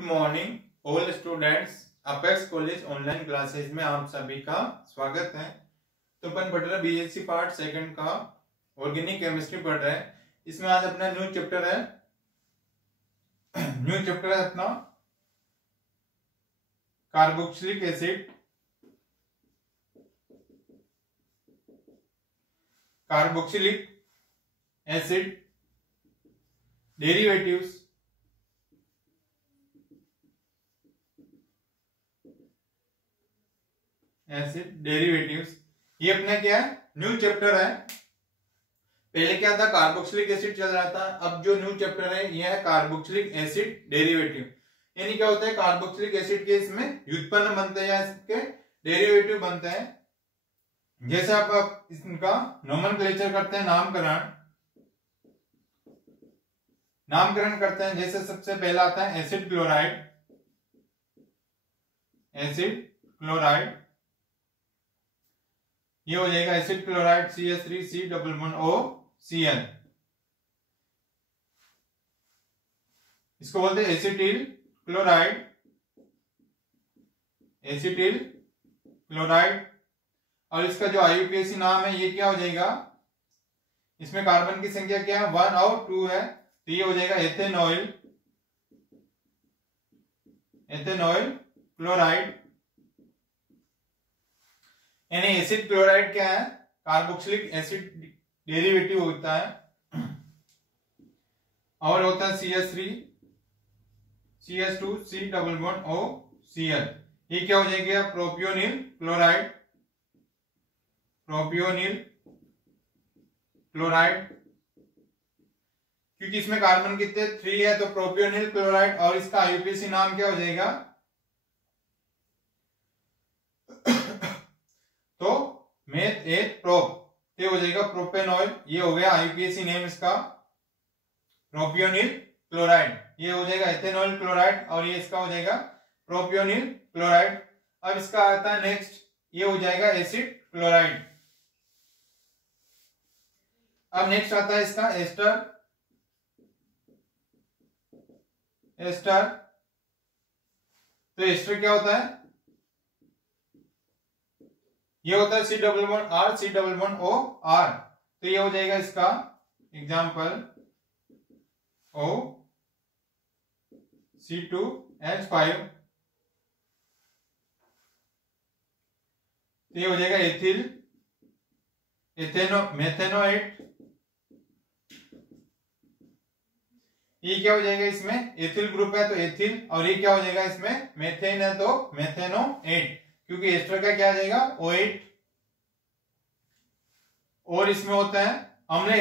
Good morning all students. Apex college online classes में आप सभी का स्वागत है। तो अपन पढ़ रहे बीएससी पार्ट सेकंड का ऑर्गेनिक केमिस्ट्री पढ़ रहे हैं। इसमें आज अपना न्यू चैप्टर है अपना कार्बोक्सिलिक एसिड डेरिवेटिव्स ये अपना क्या है, न्यू चैप्टर है। पहले क्या था, कार्बोक्सिलिक एसिड चल रहा था। अब जो न्यू चैप्टर है ये है कार्बोक्सिलिक एसिड डेरिवेटिव। यानी क्या होता है, कार्बोक्सिलिक एसिड के इसमें व्युत्पन्न बनते हैं या इसके डेरिवेटिव बनते हैं। जैसे आप इनका नोमेनक्लेचर करते हैं, नामकरण करते हैं। जैसे सबसे पहला आता है एसिड क्लोराइड। ये हो जाएगा एसिड क्लोराइड CH3C++O Cl। इसको बोलते हैं एसिटिल क्लोराइड। और इसका जो IUPAC नाम है ये क्या हो जाएगा, इसमें कार्बन की संख्या क्या है, 1 और 2 है, तो ये हो जाएगा एथेनॉइल क्लोराइड। यानी एसिड क्लोराइड क्या है, कार्बोक्सिलिक एसिड डेरिवेटिव होता है। और होता है CH3CH2C++O Cl। ये क्या हो जाएगा, प्रोपियोनिल क्लोराइड। क्योंकि इसमें कार्बन कितने 3 है, तो प्रोपियोनिल क्लोराइड। और इसका IUPAC नाम क्या हो जाएगा, तो मेथ एथ प्रोप, ये हो जाएगा प्रोपेनॉइल। ये हो गया IUPAC नेम इसका, प्रोपियोनिल क्लोराइड। ये हो जाएगा एथेनॉइल क्लोराइड और ये इसका हो जाएगा प्रोपियोनिल क्लोराइड। अब इसका आता है नेक्स्ट, ये हो जाएगा एसिड क्लोराइड। अब नेक्स्ट आता है इसका एस्टर। तो एस्टर क्या होता है, ये होता है C++R। तो ये हो जाएगा इसका एग्जाम्पल OC2H5। तो ये हो जाएगा मेथेनोएट। ये क्या हो जाएगा, इसमें एथिल ग्रुप है तो एथिल। और ये क्या हो जाएगा, इसमें मेथेन है तो मेथेनोएट, क्योंकि एस्टर का क्या आ जाएगा OH। और इसमें होता है अम्ल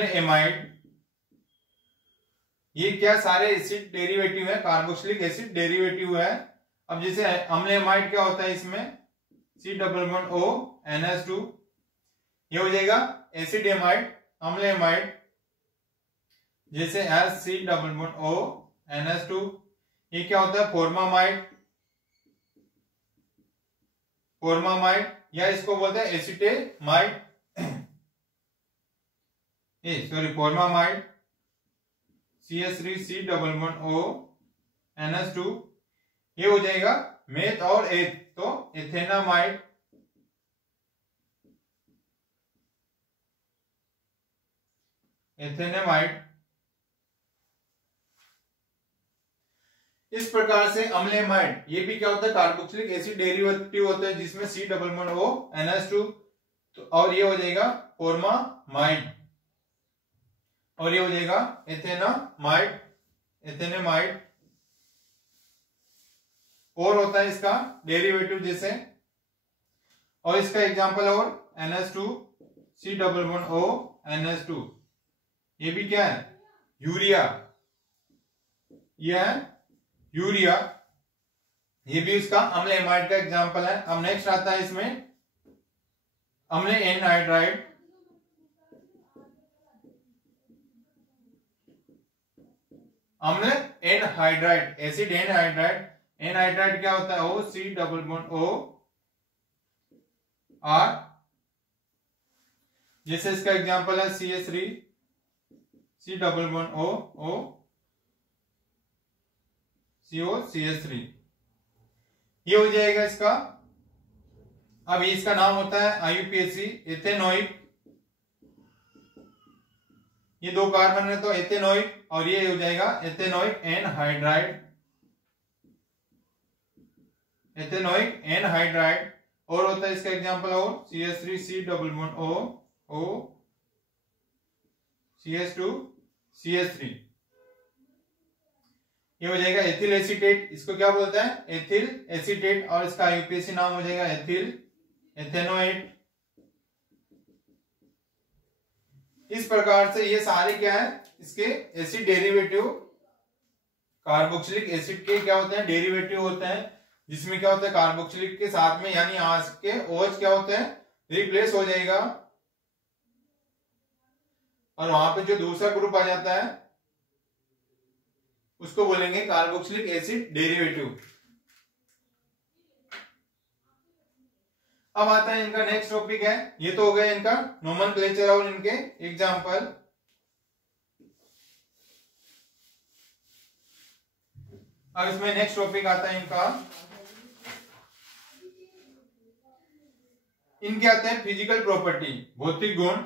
एमाइड। ये क्या सारे एसिड डेरिवेटिव है, कार्बोक्सिलिक एसिड डेरिवेटिव है। अब जैसे अम्ल एमाइड क्या होता है, इसमें C++O NH2। ये हो जाएगा एसिड एमाइड, अम्ल एमाइड। जैसे HC++O NH2। ये क्या होता है, फॉर्मामाइड या इसको बोलते हैं एसिटेमाइड। Formamide CH3C++O NH2। ये हो जाएगा मेथ और एथ, तो एथेनामाइड। इस प्रकार से अम्लेमाइड, ये भी क्या होता है, कार्बोक्सिलिक एसिड डेरिवेटिव होता है जिसमें C++O NH2। तो और ये हो जाएगा फॉर्मामाइड। और ये हो जाएगा एथेनामाइड। और होता है इसका डेरिवेटिव जैसे, और इसका एग्जांपल और NH2 C++O NH2। ये भी क्या है, यूरिया। यह है यूरिया, ये भी इसका अम्ल एमाइड का एग्जांपल है। अब नेक्स्ट आता है इसमें अम्ल एनहाइड्राइड। एसिड एनहाइड्राइड क्या होता है, OC++O R। जैसे इसका एग्जांपल है CH3C++O COCH3, ये हो जाएगा इसका। अब इसका नाम होता है IUPAC, एथेनोइक। ये दो कार्बन है तो एथेनोइक, और ये हो जाएगा एथेनोइक एनहाइड्राइड, एथेनोइक एनहाइड्राइड। और होता है इसका एग्जांपल और CH3 C double bond O CH2 CH3। ये हो जाएगा एथिल एसीटेट, इसको क्या बोलते हैं, एथिल एसीटेट, और इसका IUPAC नाम हो जाएगा एथिल एथेनोएट। इस प्रकार से ये सारे क्या है, इसके एसिड डेरिवेटिव कार्बोक्सिलिक एसिड के क्या होते हैं, डेरिवेटिव होते हैं, जिसमें क्या होता है कार्बोक्सिलिक के साथ में यानी आज के OH क्या होते हैं, रिप्लेस हो जाएगा, और वहां पे जो दूसरा ग्रुप आ जाता है उसको बोलेंगे कार्बोक्सिलिक एसिड डेरिवेटिव। अब आता है इनका नेक्स्ट टॉपिक है, ये तो हो गया इनका नोमेनक्लेचर और इनके एग्जांपल। अब इसमें नेक्स्ट टॉपिक आता है इनका, इनके आते हैं फिजिकल प्रॉपर्टी, भौतिक गुण,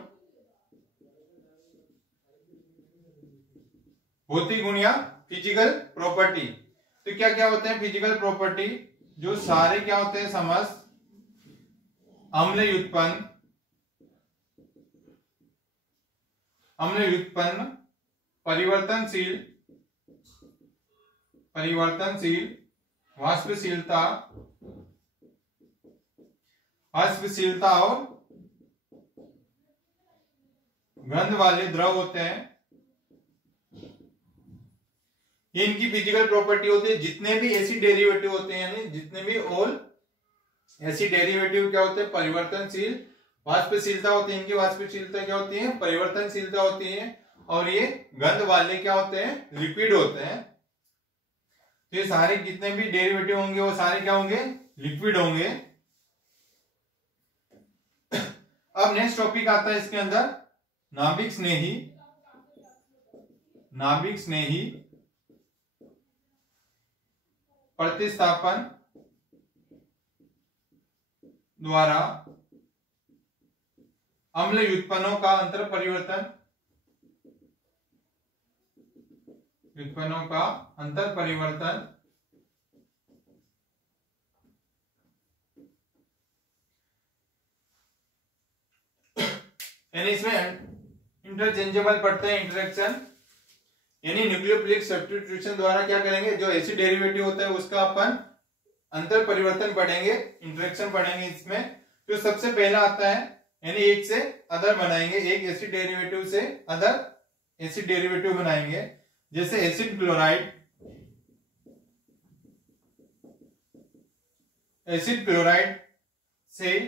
भौतिक गुण या फिजिकल प्रॉपर्टी। तो क्या क्या होते हैं फिजिकल प्रॉपर्टी, जो सारे क्या होते हैं समस्त अम्ल व्युत्पन्न, अम्ल व्युत्पन्न, परिवर्तनशील, परिवर्तनशील, वाष्पशीलता, वाष्पशीलता और गंध वाले द्रव होते हैं। ये इनकी फिजिकल प्रॉपर्टी होती है। जितने भी एसिड डेरिवेटिव होते हैं, यानी जितने भी ऑल एसिड डेरिवेटिव क्या होते हैं, परिवर्तनशील, वाष्पशीलता होती है, इनकी वाष्पशीलता क्या होती है, परिवर्तनशीलता होती है, और ये गंध वाले क्या होते हैं, लिक्विड होते हैं। तो ये सारे जितने भी डेरिवेटिव होंगे वो सारे क्या होंगे, लिक्विड होंगे। अब नेक्स्ट टॉपिक आता है इसके अंदर नाभिक स्नेही, नाभिक स्नेही प्रतिस्थापन द्वारा अम्ल व्युत्पन्नों का अंतर परिवर्तन, व्युत्पन्नों का अंतर परिवर्तन, यानी इसमें इंटरचेंजेबल पढ़ते हैं इंटरेक्शन, यानी न्यूक्लियोफिलिक सब्स्टिट्यूशन द्वारा क्या करेंगे, जो एसिड डेरिवेटिव होता है उसका अपन अंतर परिवर्तन पढ़ेंगे, इंटरेक्शन पढ़ेंगे इसमें। तो सबसे पहला आता है, यानी एक से अदर बनाएंगे, एक एसिड डेरिवेटिव से अदर एसिड डेरिवेटिव बनाएंगे। जैसे एसिड क्लोराइड, एसिड क्लोराइड से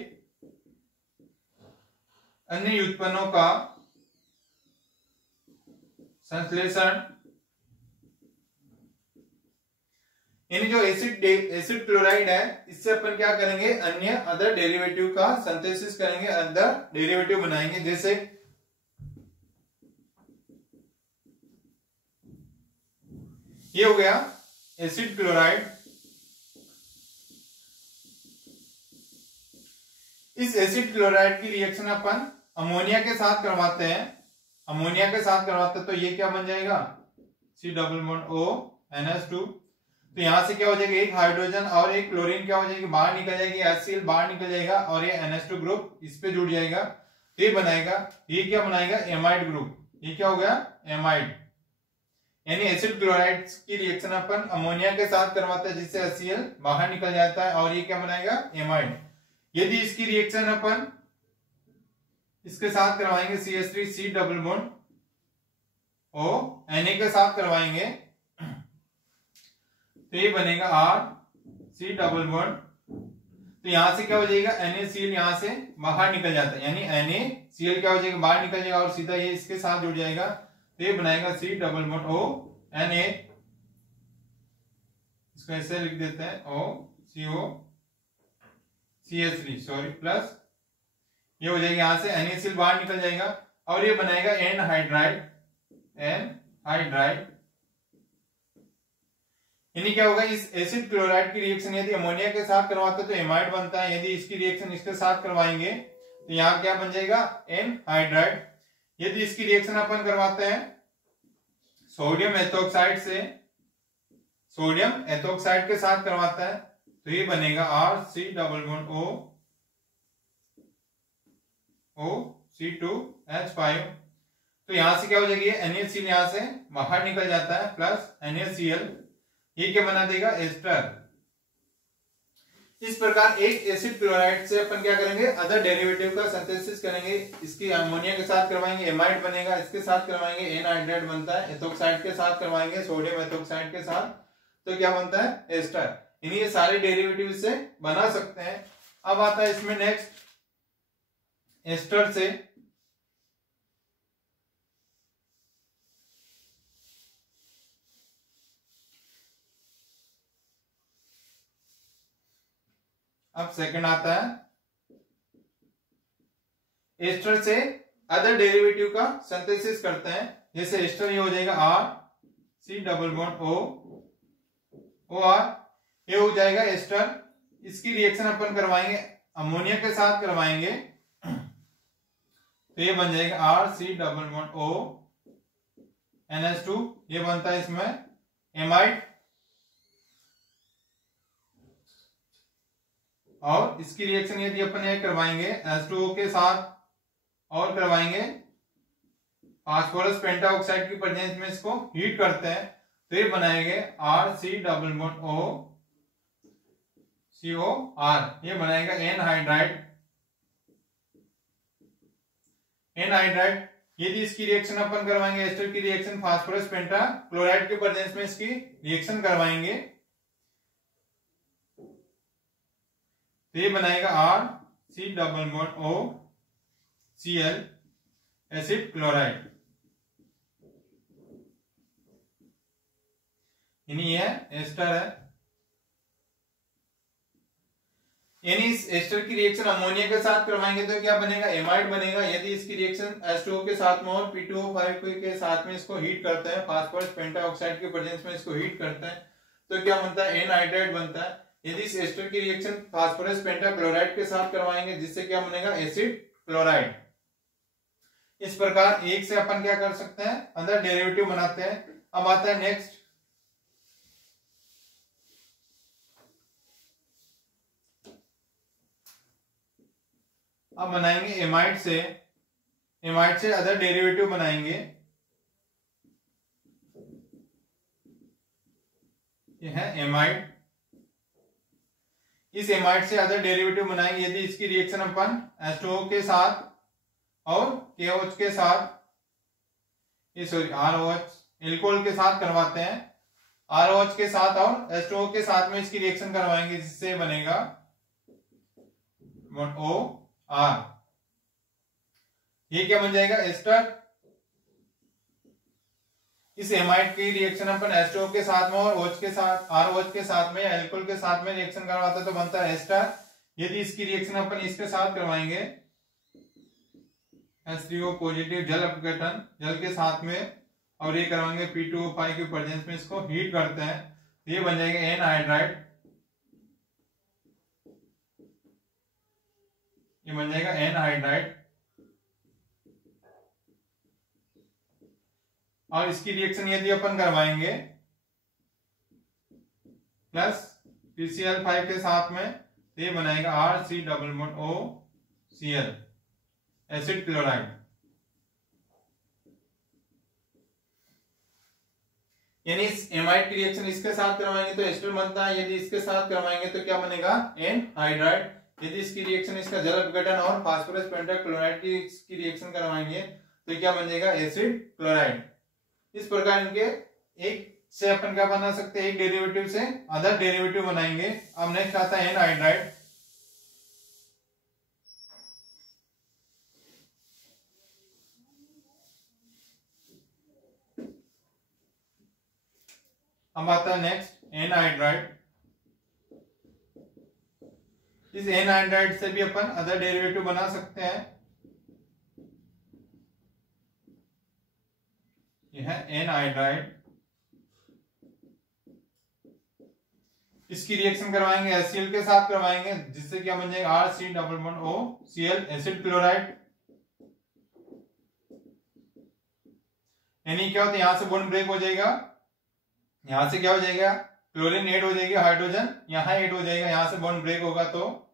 अन्य व्युत्पन्नों का संश्लेषण, यानी जो एसिड क्लोराइड है इससे अपन क्या करेंगे, अन्य अदर डेरिवेटिव का सिंथेसिस करेंगे, अदर डेरिवेटिव बनाएंगे। जैसे ये हो गया एसिड क्लोराइड। इस एसिड क्लोराइड की रिएक्शन अपन अमोनिया के साथ करवाते हैं, अमोनिया के साथ करवाते हैं तो ये क्या बन जाएगा, C double bond O NH2। तो यहां से क्या हो जाएगा, एक हाइड्रोजन और एक क्लोरीन क्या हो जाएगी, बाहर निकल जाएगी, HCl बाहर निकल जाएगा, और ये NH2 ग्रुप इस पे जुड़ जाएगा। तो ये बनाएगा, ये क्या बनाएगा, एमाइड ग्रुप। ये क्या हो गया, एमाइड। यानी एसिड क्लोराइड की रिएक्शन अपन अमोनिया के साथ करवाते हैं जिससे HCl बाहर निकल जाता है, और ये क्या बनाएगा, एमाइड। यदि इसकी रिएक्शन अपन इसके साथ करवाएंगे CH3 C double bond O Na के साथ करवाएंगे तो ये बनेगा R C डबल बॉन्ड। तो यहां से क्या हो जाएगा, NaCl यहां से बाहर निकल जाता है, यानी NaCl क्या हो जाएगा, बाहर निकल जाएगा और सीधा ये इसके साथ जुड़ जाएगा। तो ये बनाएगा C double bond O Na, इसको ऐसे लिख देते हैं O CO CH3 sorry plus, ये हो जाएगा यहां से NaCl बाहर निकल जाएगा और ये बनाएगा एनहाइड्राइड, एनहाइड्राइड। यानी क्या होगा, इस एसिड क्लोराइड की रिएक्शन यदि अमोनिया के साथ करवाते तो एमाइड बनता है, यदि इसकी रिएक्शन इसके साथ करवाएंगे तो यहाँ क्या बन जाएगा, एन हाइड्राइड। यदि इसकी रिएक्शन अपन करवाते हैं सोडियम एथोक्साइड से, सोडियम एथोक्साइड के साथ करवाता है तो ये बनेगा R C double bond O C2H5। तो यहां से क्या हो जाएगी, NaCl यहां से बाहर निकल जाता है प्लस NaCl, ये क्या बना देगा, एस्टर। इस प्रकार एक एसिड क्लोराइड से अपन क्या करेंगे, अदर डेरिवेटिव का सिंथेसिस करेंगे। इसकी अमोनिया के साथ करवाएंगे एमाइड बनेगा, इसके साथ करवाएंगे एन हाइड्राइड बनता है, एथोक्साइड के साथ करवाएंगे सोडियम एथोक्साइड के साथ तो क्या बनता है, एस्टर। इन्हीं ये सारे डेरिवेटिव से बना सकते हैं। अब आता है इसमें नेक्स्ट एस्टर से अब सेकंड आता है, एस्टर से अदर डेरिवेटिव का सिंथेसिस करते हैं। जैसे एस्टर ये हो जाएगा R C double bond O R, ये हो जाएगा एस्टर। इसकी रिएक्शन अपन करवाएंगे अमोनिया के साथ करवाएंगे तो ये बन जाएगा R C double bond O NH2, ये बनता है इसमें एमाइड। और इसकी रिएक्शन यदि अपन ये करवाएंगे H2O के साथ और करवाएंगे फास्फोरस पेंटाऑक्साइड की प्रेजेंस में, इसको हीट करते हैं तो ये बनाएंगे R C double bond O COR, ये बनाएगा एन हाइड्राइड। एन हाइड्राइड यदि इसकी रिएक्शन अपन करवाएंगे एस्टर की रिएक्शन फास्फोरस पेंटा क्लोराइड के प्रेजेंस में इसकी रिएक्शन करवाएंगे तो ये बनाएगा R C double bond O Cl acid chloride. यानी ये एस्टर है। यानी इस एस्टर की रिएक्शन अमोनिया के साथ करवाएंगे तो क्या बनेगा, एमाइड बनेगा। यदि इसकी रिएक्शन H2O के साथ में और P2O5 के साथ में इसको हीट करते हैं, फास्फोरस पेंटाऑक्साइड के प्रेजेंस में इसको हीट करते हैं तो क्या बनता है, एन हाइड्राइड बनता है। यदि इस एस्टर की रिएक्शन फास्फोरस पेंटाक्लोराइड के साथ करवाएंगे जिससे क्या बनेगा, एसिड क्लोराइड। इस प्रकार एक से अपन क्या कर सकते हैं, अंदर डेरिवेटिव बनाते हैं। अब आता है नेक्स्ट अब बनाएंगे एमाइड से, एमाइड से अदर डेरिवेटिव बनाएंगे। ये है एमाइड। इस एमाइड से अदर डेरिवेटिव बनाएंगे यदि इसकी रिएक्शन अपन H2O के साथ और KOH के साथ, ये सॉरी ROH एल्कोहल के साथ करवाते हैं। ROH के साथ और H2O के साथ में इसकी रिएक्शन करवाएंगे जिससे बनेगा OR। ये क्या बन जाएगा, एस्टर। इस एमाइड की रिएक्शन अपन H2O के साथ में और OH के साथ, ROH के साथ में या एल्कोहल के साथ में रिएक्शन करवाते हैं तो बनता है एस्टर। यदि इसकी रिएक्शन अपन इसके साथ करवाएंगे H3O पॉजिटिव जल अपघटन, जल के साथ में, और ये करवाएंगे P2O5 के प्रेजेंस में, इसको हीट करते हैं तो ये बन जाएगा एन हाइड्राइड। ये बन जाएगा एन हाइड्राइड। और इसकी रिएक्शन यदि अपन करवाएंगे प्लस PCl5 के साथ में तो ये बनाएगा R C double bond O Cl acid chloride. यानी इस एमाइड की रिएक्शन इसके साथ करवाएंगे तो एस्टर बनता है, यदि इसके साथ करवाएंगे तो क्या बनेगा, एन हाइड्राइड। यदि इसकी रिएक्शन इसका जल अपघटन और फास्फोरस पेंटाक्लोराइड की रिएक्शन करवाएंगे तो क्या बन जाएगा, एसिड क्लोराइड। इस प्रकार इनके एक से अपन क्या बना सकते हैं, एक डेरिवेटिव से अदर डेरिवेटिव बनाएंगे। अब नेक्स्ट आता है एन हाइड्राइड। अब आता है नेक्स्ट एन हाइड्राइड। इस एन हाइड्राइड से भी अपन अदर डेरिवेटिव बना सकते हैं। यह है एन हाइड्राइड। इसकी रिएक्शन करवाएंगे HCl के साथ करवाएंगे, जिससे क्या बन जाएगा RC++OCl एसिड क्लोराइड। यानी क्या होता है, यहां से बॉन्ड ब्रेक हो जाएगा, यहां से क्या हो जाएगा, क्लोरीन ऐड हो जाएगी, हाइड्रोजन यहां ऐड हो जाएगा, यहां से बॉन्ड ब्रेक होगा तो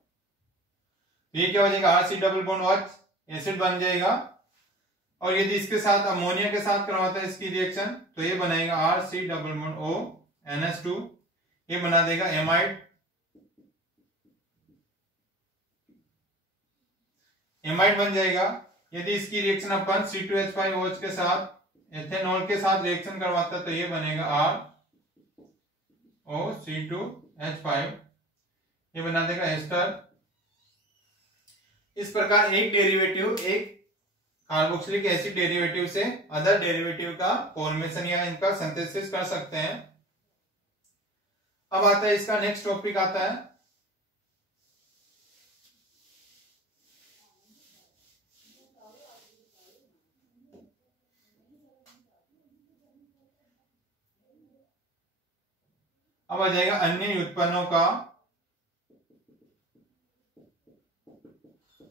ये क्या हो जाएगा RC++OH एसिड बन जाएगा। और यदि इसके साथ अमोनिया के साथ करवाता है इसकी रिएक्शन तो ये बनाएगा RC++ONH2, ये बना देगा एमाइड, एमाइड बन जाएगा। यदि इसकी रिएक्शन अपन C2H5OH के साथ एथेनॉल के साथ रिएक्शन करवाता है तो ये बनेगा ROC2H5, ये बना देगा एस्टर। इस प्रकार एक डेरिवेटिव, एक कार्बोक्सिलिक एसिड डेरिवेटिव से अदर डेरिवेटिव का फॉर्मेशन या इनका सिंथेसिस कर सकते हैं। अब आता है इसका नेक्स्ट टॉपिक आता है अब आ जाएगा अन्य व्युत्पन्नों का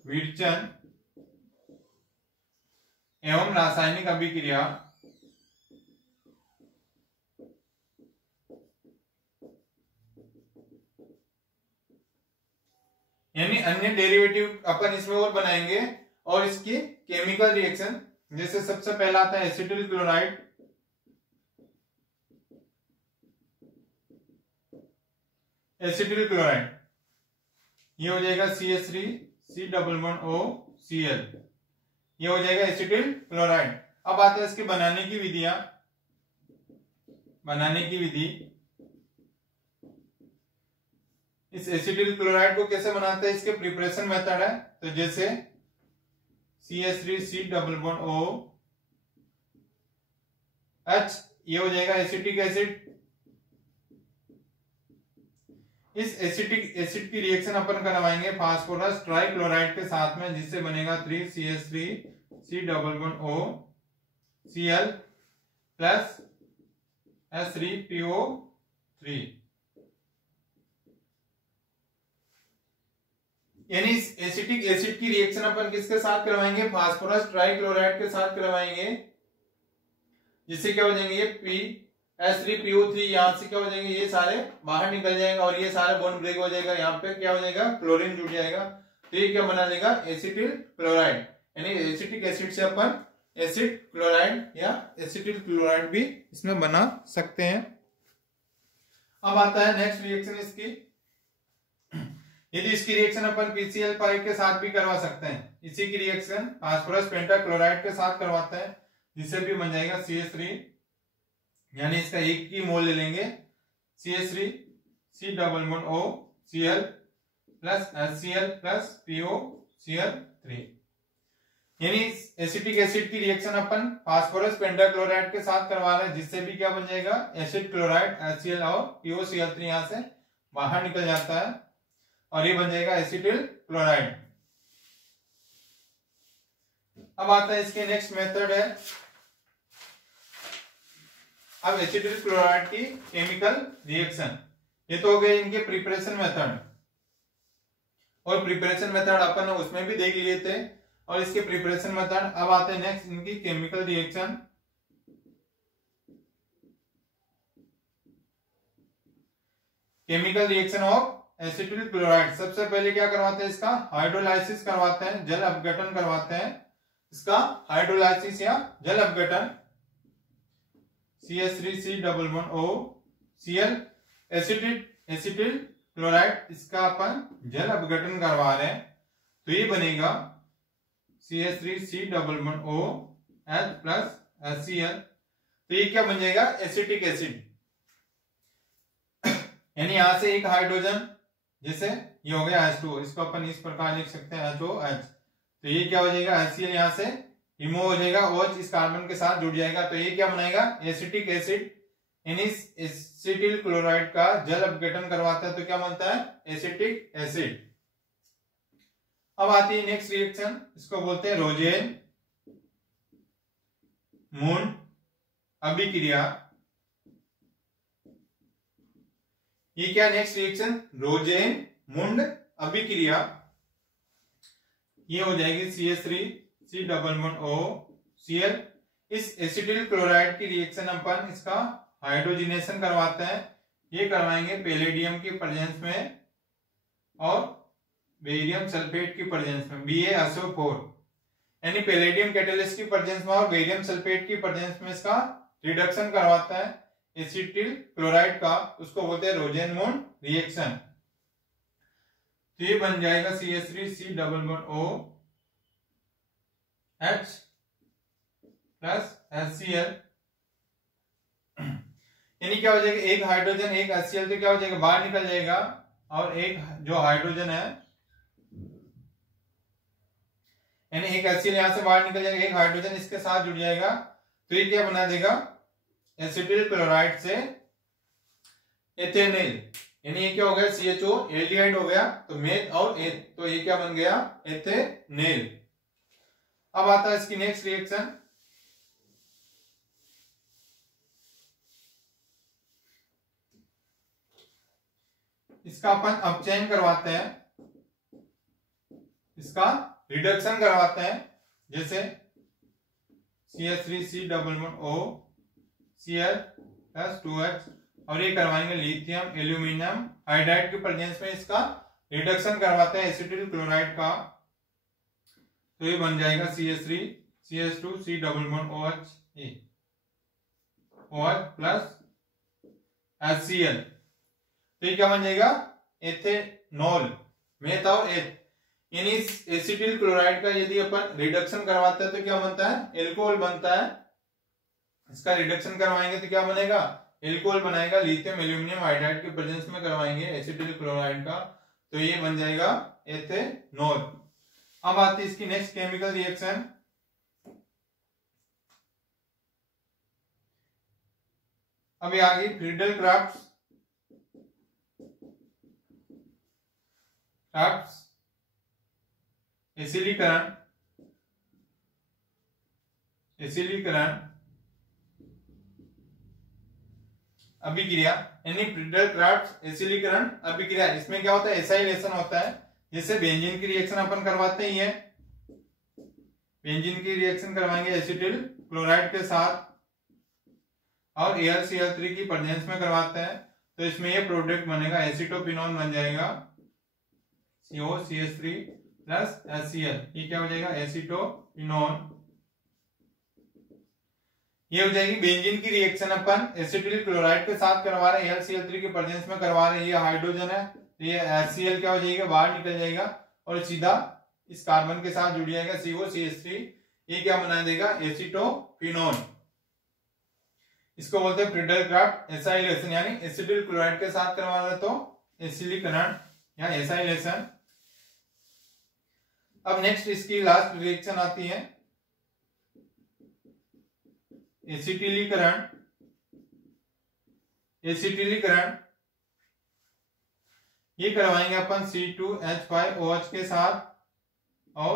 विरचन एवं रासायनिक अभिक्रिया। यानी अन्य डेरिवेटिव अपन इसमें और बनाएंगे और इसकी केमिकल रिएक्शन, जैसे सबसे पहला आता है एसिटिल क्लोराइड, एसिटिल क्लोराइड ये हो जाएगा CH3C++OCl, ये हो जाएगा एसिटिल क्लोराइड। अब आता है इसके बनाने की विधियां, बनाने की विधि। इस एसिटिल क्लोराइड को कैसे बनाते हैं, इसके प्रिपरेशन मेथड है। तो जैसे CH3C++OH ये हो जाएगा एसिटिक एसिड। इस एसिटिक एसिड की रिएक्शन अपन करवाएंगे फास्फोरस ट्राइक्लोराइड के साथ में, जिससे बनेगा 3CH3C++OCl प्लस H3PO3। यानी इस एसिटिक एसिड की रिएक्शन अपन किसके साथ करवाएंगे, फास्फोरस ट्राइक्लोराइड के साथ करवाएंगे, जिससे क्या हो जाएंगे ये H3PO3 यहां से क्या हो जाएंगे, ये सारे बाहर निकल जाएंगे और ये सारे बॉन्ड ब्रेक हो जाएगा, यहाँ पे क्या हो जाएगा क्लोरीन जुड़ जाएगा, तो ये क्या बना लेगा एसिटिल क्लोराइड। यानी एसिटिक एसिड से अपन एसिड क्लोराइड या एसिटिल क्लोराइड भी इसमें बना सकते हैं। अब आता है नेक्स्ट रिएक्शन इसकी। यदि इसकी रिएक्शन अपन PCl5 के साथ भी करवा सकते हैं, इसी की रिएक्शन फास्फोरस पेंटाक्लोराइड के साथ करवाते हैं, जिससे भी बन जाएगा CH3, यानी इसका एक की मोल ले लेंगे CH3C++OCl plus HCl plus POCl3। यानी एसिटिक एसिड की रिएक्शन अपन फास्फोरस पेंटाक्लोराइड के साथ करवा रहे हैं, जिससे भी क्या बन जाएगा एसिड क्लोराइड HCl और POCl3 यहां से बाहर निकल जाता है और ये बन जाएगा एसिटिल क्लोराइड। अब आता है इसके नेक्स्ट मेथड है, अब एसिटिल क्लोराइड की केमिकल रिएक्शन। ये तो हो गए इनके प्रिपरेशन मेथड, और प्रिपरेशन मेथड अपन उसमें भी देख लिए थे, और इसके प्रिपरेशन मेथड। अब आते हैं नेक्स्ट इनकी chemical reaction. Chemical reaction of acetyl chloride. सबसे पहले क्या करवाते हैं, इसका हाइड्रोलाइसिस करवाते हैं, जल अपघटन करवाते हैं, इसका हाइड्रोलाइसिस या जल अपघटन। CH3C++OCl एसिटिल क्लोराइड, इसका अपन जल अपघटन करवा रहे हैं, तो ये बनेगा CH3C++OH प्लस HCl। तो ये क्या बन जाएगा एसिटिक एसिड। यानी यहां से एक हाइड्रोजन, जैसे ये हो गया H2, इसको अपन इस प्रकार लिख सकते हैं HOH। तो ये क्या हो जाएगा HCl, यहां से रिमूव हो जाएगा, OH इस कार्बन के साथ जुड़ जाएगा, तो ये क्या बनाएगा एसिटिक एसिड। यानी एसिटिल क्लोराइड का जल अपघटन करवाता है तो क्या बनता है एसिटिक एसिड। अब आती है नेक्स्ट रिएक्शन, इसको बोलते हैं रोजेन मून अभिक्रिया। ये क्या नेक्स्ट रिएक्शन, रोजेनमुंड अभिक्रिया, ये हो जाएगी CH3 C double bond OCl। इस एसिटिल क्लोराइड की रिएक्शन अपन इसका हाइड्रोजिनेशन करवाते हैं, ये करवाएंगे पैलेडियम की प्रेजेंस में और बेरियम सल्फेट की प्रेजेंस में, BaSO4, यानी पैलेडियम कैटालिस्ट की प्रेजेंस में और बेरियम सल्फेट की प्रेजेंस में इसका रिडक्शन करवाता है एसिटिल क्लोराइड का, उसको बोलते हैं रोजेनमुंड रिएक्शन। तो ये बन जाएगा CH3 C double bond OH plus HCl, यानी क्या हो जाएगा, एक हाइड्रोजन एक HCl तो क्या हो जाएगा, बाहर निकल जाएगा, और एक जो हाइड्रोजन है यानी एक HCl यहां से बाहर निकल जाएगा, एक हाइड्रोजन इसके साथ जुड़ जाएगा, तो ये क्या बना देगा, एसिटिल क्लोराइड से एथेनिल, यानी ये क्या हो गया, CHO एल्डिहाइड हो गया, तो मेथ और तो ये क्या बन गया, एथेनिल। अब आता है इसकी नेक्स्ट रिएक्शन, इसका अपन अपचयन करवाते हैं, इसका रिडक्शन करवाते हैं, जैसे CH3 C double bond OCl plus 2H, और ये करवाएंगे लिथियम एल्यूमिनियम हाइड्राइड की प्रेजेंस में, इसका रिडक्शन करवाते हैं एसिटिल क्लोराइड का, तो ये बन जाएगा CH3 CH2 C double bond OH plus HCl, तो ये क्या बन जाएगा, एथेनॉल, मेथ और एथ, यानी एसिटिल क्लोराइड का यदि अपन रिडक्शन करवाते हैं तो क्या बनता है, एल्कोहल बनता है, इसका रिडक्शन करवाएंगे तो क्या बनेगा, एल्कोहल बनाएगा, लिथियम एल्यूमिनियम हाइड्राइड के प्रेजेंस में करवाएंगे एसिटिल क्लोराइड का, तो ये बन जाएगा एथेनॉल। अब आती है इसकी नेक्स्ट केमिकल रिएक्शन, अभी आ गई फ्रीडल क्राफ्ट एसिलीकरण, अभिक्रिया, यानी फ्रीडल क्राफ्ट एसिलीकरण अभिक्रिया, इसमें क्या होता है, एसाइलेशन होता है, जैसे बेंजीन की रिएक्शन अपन करवाते ही है, बेंजीन की रिएक्शन करवाएंगे एसिटिल क्लोराइड के साथ और AlCl3 की प्रेजेंस में करवाते हैं, तो इसमें ये प्रोडक्ट बनेगा, एसिटोपिनोन बन जाएगा, COCH3 प्लस HCl, ये क्या हो जाएगा, एसिटोपिनोन। ये हो जाएगी बेंजीन की रिएक्शन, अपन एसिटिल क्लोराइड के साथ करवा रहे हैं, AlCl3 के प्रेजेंस में करवा रहे हैं, ये हाइड्रोजन है, ये HCl क्या हो जाएगा, बाहर निकल जाएगा और सीधा इस कार्बन के साथ जुड़ जाएगा, COCH3, ये क्या बना देगा, एसिटोपिनोन। इसको बोलते हैं फ्रीडल क्राफ्ट एसाइलेशन, यानी एसिटिल क्लोराइड के साथ करवा रहे तो एसिलीकरण या एसाइलेशन। अब नेक्स्ट इसकी लास्ट रिएक्शन आती है एसिटिलीकरण, ये करवाएंगे अपन C2H5OH के साथ और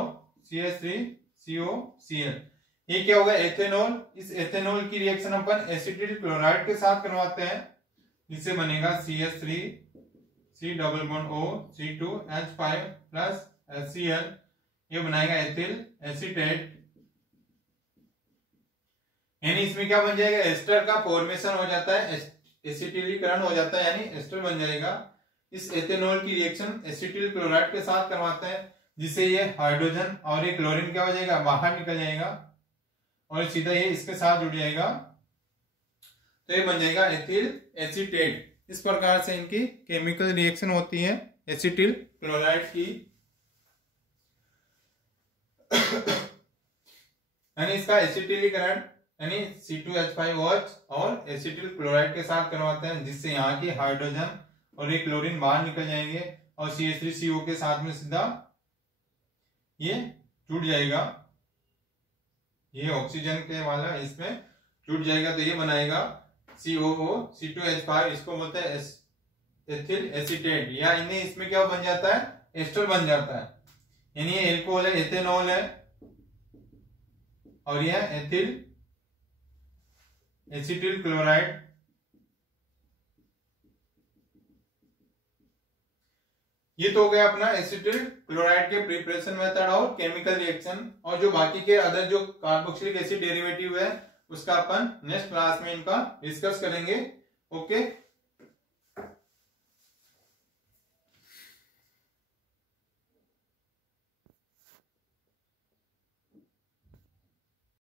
CH3COCl, ये क्या होगा, एथेनॉल। इस एथेनॉल की रिएक्शन अपन एसिटिल क्लोराइड के साथ करवाते हैं, जिससे बनेगा CH3 C double bond O C2H5 plus HCl, ये बनाएगा एथिल एसीटेट, यानी इसमें क्या बन जाएगा, एस्टर का फॉर्मेशन हो जाता है, एसिटिलीकरण हो जाता है, यानी एस्टर बन जाएगा। इस एथेनॉल की रिएक्शन एसिटिल क्लोराइड के साथ करवाते हैं, जिससे ये हाइड्रोजन और ये क्लोरीन क्या हो जाएगा, बाहर निकल जाएगा और सीधा ये इसके साथ जुड़ जाएगा, तो ये बन जाएगा एथिल एसीटेट। इस प्रकार से इनकी केमिकल रिएक्शन होती है एसिटिल क्लोराइड की, यानी इसका एसिटिलीकरण यानी C2H5OH और एसिटिल क्लोराइड के साथ करवाते हैं, जिससे यहाँ की हाइड्रोजन और ये क्लोरीन बाहर निकल जाएंगे और CH3CO के साथ में सीधा ये जुड़ जाएगा, ये ऑक्सीजन के वाला इसमें जुड़ जाएगा, तो ये बनाएगा COO C2H5, इसको बोलते हैं एथिल एसीटेट, या इन्हें इसमें क्या बन जाता है, एस्टर बन जाता है, यानी ये एल्कोहल है, एथेनॉल है और यह एथिल एसिटिल क्लोराइड, ये तो हो गया अपना एसिटिल क्लोराइड के प्रिपरेशन मेथड और केमिकल रिएक्शन, और जो बाकी के अदर जो कार्बोक्सिलिक एसिड डेरिवेटिव है उसका अपन नेक्स्ट क्लास में इनका डिस्कस करेंगे। ओके।